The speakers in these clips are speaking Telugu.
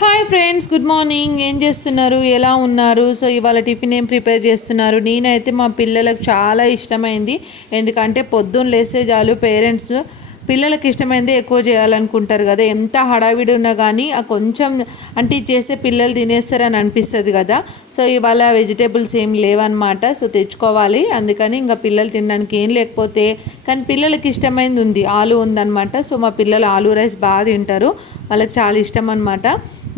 Hi friends, good morning. ఏం చేస్తున్నారు? ఎలా ఉన్నారు? సో ఇవాళ టిఫిన్ ఏం ప్రిపేర్ చేస్తున్నారు? నేనైతే మా పిల్లలకు చాలా ఇష్టమైంది. ఎందుకంటే పొద్దున్న లేస్తే చాలు పేరెంట్స్ పిల్లలకి ఇష్టమైంది ఎక్కువ చేయాలనుకుంటారు కదా. ఎంత హడావిడి ఉన్నా కానీ ఆ కొంచెం అంటే ఇది చేస్తే పిల్లలు తినేస్తారని అనిపిస్తుంది కదా. సో ఇవాళ వెజిటేబుల్స్ ఏం లేవన్నమాట. సో తెచ్చుకోవాలి. అందుకని ఇంకా పిల్లలు తినడానికి ఏం లేకపోతే కానీ పిల్లలకి ఇష్టమైంది ఉంది, ఆలు ఉందన్నమాట. సో మా పిల్లలు ఆలు రైస్ బాగా తింటారు, వాళ్ళకి చాలా ఇష్టం అనమాట.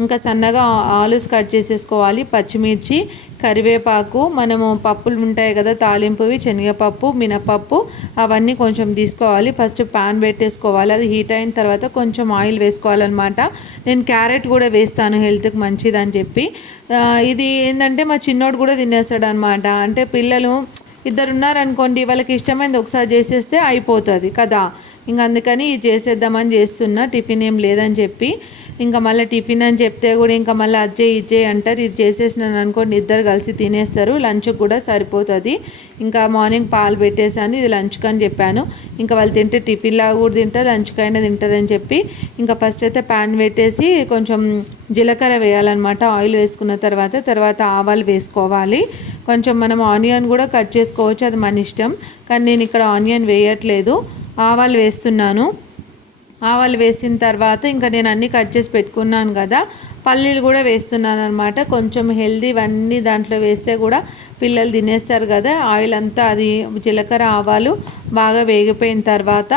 ఇంకా సన్నగా ఆలూస్ కట్ చేసేసుకోవాలి. పచ్చిమిర్చి, కరివేపాకు, మనము పప్పులు ఉంటాయి కదా తాలింపువి, శనగపప్పు, మినపప్పు, అవన్నీ కొంచెం తీసుకోవాలి. ఫస్ట్ పాన్ పెట్టేసుకోవాలి. అది హీట్ అయిన తర్వాత కొంచెం ఆయిల్ వేసుకోవాలన్నమాట. నేను క్యారెట్ కూడా వేస్తాను, హెల్త్కి మంచిదని చెప్పి. ఇది ఏంటంటే మా చిన్నోడు కూడా తినేస్తాడు అనమాట. అంటే పిల్లలు ఇద్దరు ఉన్నారనుకోండి, వాళ్ళకి ఇష్టమైనది ఒకసారి చేసేస్తే అయిపోతుంది కదా. ఇంక అందుకని ఇది చేసేద్దామని చేస్తున్నా, టిఫిన్ ఏం లేదని చెప్పి. ఇంకా మళ్ళీ టిఫిన్ అని చెప్తే కూడా ఇంకా మళ్ళీ అజ్జే ఇజ్జే అంటారు. ఇది చేసేసినాను అనుకోండి, ఇద్దరు కలిసి తినేస్తారు, లంచ్ కూడా సరిపోతుంది. ఇంకా మార్నింగ్ పాలు పెట్టేశాను, ఇది లంచ్కి అని చెప్పాను. ఇంకా వాళ్ళు తింటే టిఫిన్లాగా కూడా తింటారు, లంచ్కైనా తింటారని చెప్పి ఇంకా ఫస్ట్ అయితే ప్యాన్ పెట్టేసి కొంచెం జీలకర్ర వేయాలన్నమాట. ఆయిల్ వేసుకున్న తర్వాత ఆవాలు వేసుకోవాలి. కొంచెం మనం ఆనియన్ కూడా కట్ చేసుకోవచ్చు, అది మన ఇష్టం. కానీ నేను ఇక్కడ ఆనియన్ వేయట్లేదు, ఆవాలు వేస్తున్నాను. ఆవాలు వేసిన తర్వాత ఇంకా నేను అన్నీ కట్ చేసి పెట్టుకున్నాను కదా, పల్లీలు కూడా వేస్తున్నాను అనమాట. కొంచెం హెల్దీ ఇవన్నీ దాంట్లో వేస్తే కూడా పిల్లలు తినేస్తారు కదా. ఆయిల్ అంతా అది జీలకర్ర ఆవాలు బాగా వేగిపోయిన తర్వాత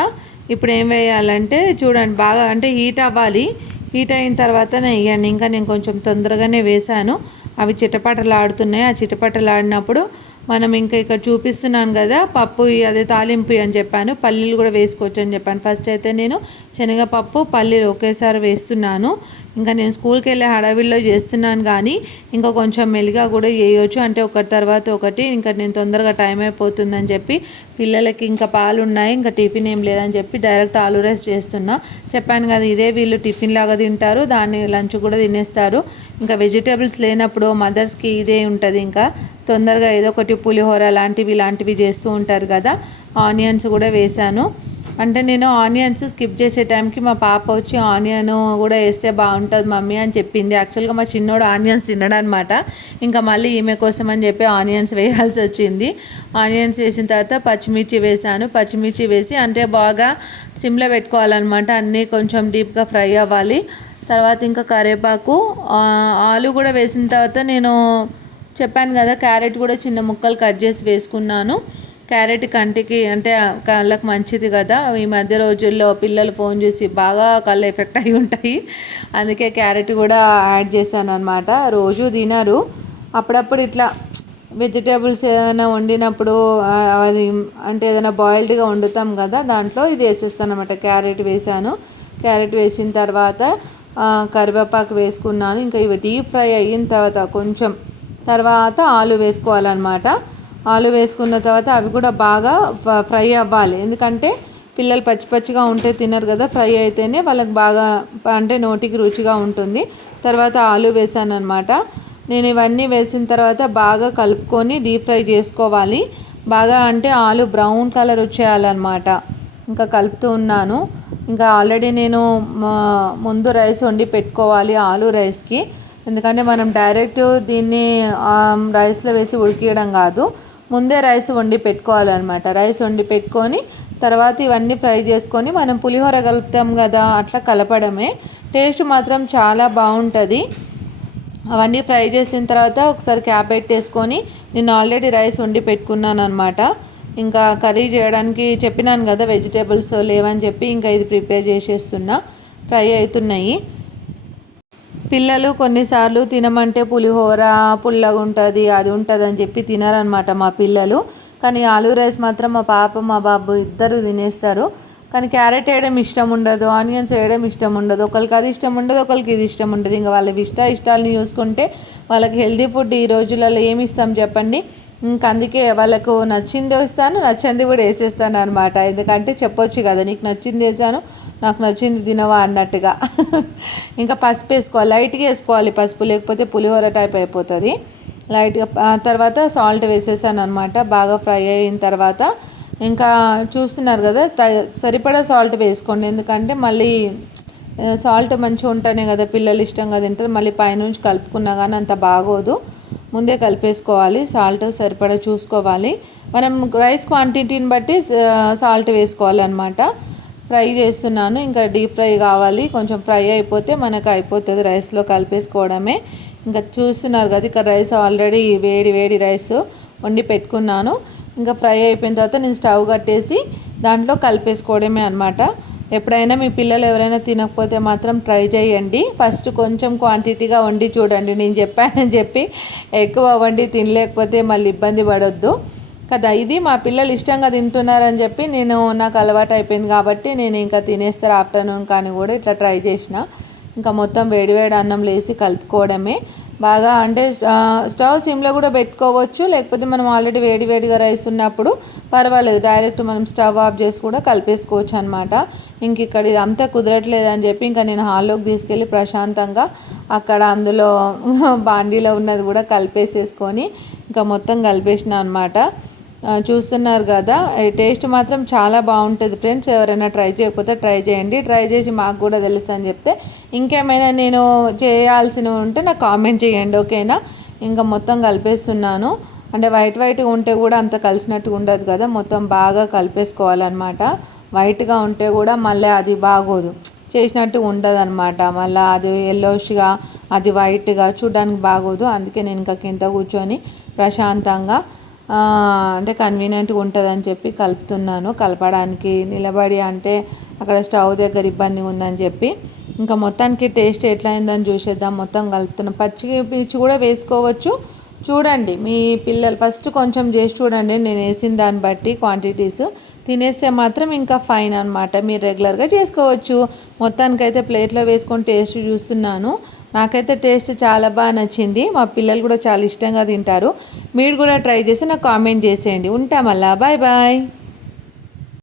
ఇప్పుడు ఏం వేయాలంటే చూడండి, బాగా అంటే హీట్ అవ్వాలి. హీట్ అయిన తర్వాతనే వేయండి. ఇంకా నేను కొంచెం తొందరగానే వేసాను, అవి చిటపటలాడుతున్నాయి. ఆ చిటపటలాడినప్పుడు మనం ఇంకా ఇక్కడ చూపిస్తున్నాను కదా పప్పు, అదే తాలింపు అని చెప్పాను, పల్లీలు కూడా వేసుకోవచ్చు అని చెప్పాను. ఫస్ట్ అయితే నేను శనగపప్పు, పల్లీలు ఒకేసారి వేస్తున్నాను. ఇంకా నేను స్కూల్కి వెళ్ళే హడావిడిలో చేస్తున్నాను, కానీ ఇంకా కొంచెం మెల్లిగా కూడా వేయవచ్చు, అంటే ఒకటి తర్వాత ఒకటి. ఇంకా నేను తొందరగా టైం అయిపోతుందని చెప్పి పిల్లలకి ఇంకా పాలు ఉన్నాయి, ఇంకా టిఫిన్ ఏం లేదని చెప్పి డైరెక్ట్ ఆలు రైస్ చేస్తున్నా. చెప్పాను కదా, ఇదే వీళ్ళు టిఫిన్ లాగా తింటారు, దాన్ని లంచ్ కూడా తినేస్తారు. ఇంకా వెజిటేబుల్స్ లేనప్పుడు మదర్స్కి ఇదే ఉంటుంది. ఇంకా తొందరగా ఏదో ఒకటి పులిహోర ఇలాంటివి చేస్తూ ఉంటారు కదా. ఆనియన్స్ కూడా వేసాను. అంటే నేను ఆనియన్స్ స్కిప్ చేసే టైంకి మా పాప వచ్చి ఆనియన్ కూడా వేస్తే బాగుంటుంది మమ్మీ అని చెప్పింది. యాక్చువల్గా మా చిన్నోడు ఆనియన్స్ తినడనమాట. ఇంకా మళ్ళీ ఈమె కోసం అని చెప్పి ఆనియన్స్ వేయాల్సి వచ్చింది. ఆనియన్స్ వేసిన తర్వాత పచ్చిమిర్చి వేసాను. పచ్చిమిర్చి వేసి అంటే బాగా సిమ్లో పెట్టుకోవాలన్నమాట, అన్నీ కొంచెం డీప్గా ఫ్రై అవ్వాలి. తర్వాత ఇంకా కరివేపాకు, ఆలు కూడా వేసిన తర్వాత నేను చెప్పాను కదా క్యారెట్ కూడా చిన్న ముక్కలు కట్ చేసి వేసుకున్నాను. క్యారెట్ కంటికి అంటే కళ్ళకు మంచిది కదా. ఈ మధ్య రోజుల్లో పిల్లలు ఫోన్ చూసి బాగా కళ్ళు ఎఫెక్ట్ అయి ఉంటాయి, అందుకే క్యారెట్ కూడా యాడ్ చేశాను అనమాట. రోజు తినరు, అప్పుడప్పుడు ఇట్లా వెజిటేబుల్స్ ఏదైనా వండినప్పుడు అది అంటే ఏదైనా బాయిల్డ్గా వండుతాం కదా, దాంట్లో ఇది వేసేస్తాను అనమాట. క్యారెట్ వేసాను. క్యారెట్ వేసిన తర్వాత కరివేపాకు వేసుకున్నాను. ఇంకా ఇవి డీప్ ఫ్రై అయిన తర్వాత ఆలు వేసుకోవాలన్నమాట. ఆలు వేసుకున్న తర్వాత అవి కూడా బాగా ఫ్రై అవ్వాలి, ఎందుకంటే పిల్లలు పచ్చిగా ఉంటే తినరు కదా. ఫ్రై అయితేనే వాళ్ళకి బాగా అంటే నోటికి రుచిగా ఉంటుంది. తర్వాత ఆలు వేసాను అనమాట. నేను ఇవన్నీ వేసిన తర్వాత బాగా కలుపుకొని డీప్ ఫ్రై చేసుకోవాలి. బాగా అంటే ఆలు బ్రౌన్ కలర్ వచ్చేయాలన్నమాట. ఇంకా కలుపుతూ ఉన్నాను. ఇంకా ఆల్రెడీ నేను ముందు రైస్ వండి పెట్టుకోవాలి ఆలు రైస్కి, ఎందుకంటే మనం డైరెక్ట్ దీన్ని రైస్లో వేసి ఉడికియడం కాదు, ముందే రైస్ వండి పెట్టుకోవాలన్నమాట. రైస్ వండి పెట్టుకొని తర్వాత ఇవన్నీ ఫ్రై చేసుకొని మనం పులిహోర కలుపుతాం కదా, అట్లా కలపడమే. టేస్ట్ మాత్రం చాలా బాగుంటుంది. అవన్నీ ఫ్రై చేసిన తర్వాత ఒకసారి క్యాప్ పెట్టేసుకొని నేను ఆల్రెడీ రైస్ వండి పెట్టుకున్నాను అనమాట. ఇంకా కర్రీ చేయడానికి చెప్పినాను కదా వెజిటేబుల్స్ లేవని చెప్పి ఇంకా ఇది ప్రిపేర్ చేసేస్తున్నా. ఫ్రై అవుతున్నాయి. పిల్లలు కొన్నిసార్లు తినమంటే పులిహోర పుల్లగా ఉంటుంది అది ఉంటుంది అని చెప్పి తినారనమాట మా పిల్లలు. కానీ ఆలు రైస్ మాత్రం మా పాప మా బాబు ఇద్దరు తినేస్తారు. కానీ క్యారెట్ వేయడం ఇష్టం ఉండదు, ఆనియన్స్ వేయడం ఇష్టం ఉండదు. ఒకరికి అది ఇష్టం ఉండదు, ఒకరికి ఇది ఇష్టం ఉండదు. ఇంకా వాళ్ళ ఇష్టాలని చూసుకుంటే వాళ్ళకి హెల్తీ ఫుడ్ ఈ రోజులలో ఏమి ఇస్తాం చెప్పండి. ఇంకా అందుకే వాళ్ళకు నచ్చింది వేస్తాను, నచ్చింది కూడా వేసేస్తాను అనమాట. ఎందుకంటే చెప్పొచ్చు కదా, నీకు నచ్చింది వేసాను, నాకు నచ్చింది తినవా అన్నట్టుగా. ఇంకా పసుపు వేసుకోవాలి, లైట్గా వేసుకోవాలి పసుపు, లేకపోతే పులిహోర టైప్ అయిపోతుంది. లైట్గా తర్వాత సాల్ట్ వేసేసాను అనమాట. బాగా ఫ్రై అయిన తర్వాత ఇంకా చూస్తున్నారు కదా, సరిపడా సాల్ట్ వేసుకోండి, ఎందుకంటే మళ్ళీ సాల్ట్ మంచిగా ఉంటేనే కదా పిల్లలు ఇష్టంగా తింటారు. మళ్ళీ పైనుంచి కలుపుకున్నా కానీ అంత బాగోదు. ముందే కలిపేసుకోవాలి, సాల్ట్ సరిపడా చూసుకోవాలి. మనం రైస్ క్వాంటిటీని బట్టి సాల్ట్ వేసుకోవాలి అనమాట. ఫ్రై చేస్తున్నాను, ఇంకా డీప్ ఫ్రై కావాలి. కొంచెం ఫ్రై అయిపోతే మనకు అయిపోతుంది, రైస్లో కలిపేసుకోవడమే. ఇంకా చూస్తున్నారు కదా, ఇక్కడ రైస్ ఆల్రెడీ వేడి వేడి రైస్ వండి పెట్టుకున్నాను. ఇంకా ఫ్రై అయిపోయిన తర్వాత నేను స్టవ్ కట్టేసి దాంట్లో కలిపేసుకోవడమే అనమాట. ఎప్పుడైనా మీ పిల్లలు ఎవరైనా తినకపోతే మాత్రం ట్రై చేయండి. ఫస్ట్ కొంచెం క్వాంటిటీగా వండి చూడండి. నేను చెప్పానని చెప్పి ఎక్కువ వండి తినలేకపోతే మళ్ళీ ఇబ్బంది పడొద్దు కదా. ఇది మా పిల్లలు ఇష్టంగా తింటున్నారని చెప్పి నాకు అలవాటు అయిపోయింది కాబట్టి నేను ఇంకా తినేస్తారు ఆఫ్టర్నూన్ కానీ కూడా ఇట్లా ట్రై చేసిన. ఇంకా మొత్తం వేడివేడి అన్నం వేసి కలుపుకోవడమే బాగా. అంటే స్టవ్ సిమ్లో కూడా పెట్టుకోవచ్చు, లేకపోతే మనం ఆల్రెడీ వేడివేడిగా రైస్ ఉన్నప్పుడు పర్వాలేదు, డైరెక్ట్ మనం స్టవ్ ఆఫ్ చేసి కూడా కలిపేసుకోవచ్చు అనమాట. ఇంక ఇక్కడ ఇది అంతా కుదరట్లేదని చెప్పి ఇంకా నేను హాల్లోకి తీసుకెళ్ళి ప్రశాంతంగా అక్కడ అందులో బాండీలో ఉన్నది కూడా కలిపేసేసుకొని ఇంకా మొత్తం కలిపేసిన అనమాట. చూస్తున్నారు కదా, టేస్ట్ మాత్రం చాలా బాగుంటుంది ఫ్రెండ్స్. ఎవరైనా ట్రై చేయకపోతే ట్రై చేయండి. ట్రై చేసి మాకు కూడా తెలుసు అని చెప్తే ఇంకేమైనా నేను చేయాల్సినవి ఉంటే నాకు కామెంట్ చేయండి, ఓకేనా. ఇంకా మొత్తం కలిపేస్తున్నాను. అంటే వైట్గా ఉంటే కూడా అంత కలిసినట్టు ఉండదు కదా, మొత్తం బాగా కలిపేసుకోవాలన్నమాట. వైట్గా ఉంటే కూడా మళ్ళీ అది బాగోదు, చేసినట్టు ఉండదు అనమాట. మళ్ళీ అది ఎల్లోష్గా అది వైట్గా చూడడానికి బాగోదు. అందుకే నేను ఇంకా కింద కూర్చొని ప్రశాంతంగా అంటే కన్వీనియంట్గా ఉంటుందని చెప్పి కలుపుతున్నాను. కలపడానికి నిలబడి అంటే అక్కడ స్టవ్ దగ్గర ఇబ్బంది ఉందని చెప్పి ఇంకా మొత్తానికి టేస్ట్ ఎట్లా అయిందని చూసేద్దాం. మొత్తం కలుపుతున్నాం. పచ్చిమిర్చి కూడా వేసుకోవచ్చు. చూడండి మీ పిల్లలు ఫస్ట్ కొంచెం చేసి చూడండి, నేను వేసిన దాన్ని బట్టి క్వాంటిటీస్ తినేస్తే మాత్రం ఇంకా ఫైన్ అనమాట. మీరు రెగ్యులర్గా చేసుకోవచ్చు. మొత్తానికైతే ప్లేట్లో వేసుకొని టేస్ట్ చూస్తున్నాను. నాకైతే టేస్ట్ చాలా బాగా నచ్చింది. మా పిల్లలు కూడా చాలా ఇష్టంగా తింటారు. మీరు కూడా ట్రై చేసి నాకు కామెంట్ చేసేయండి. ఉంటా మళ్ళా, బాయ్ బాయ్.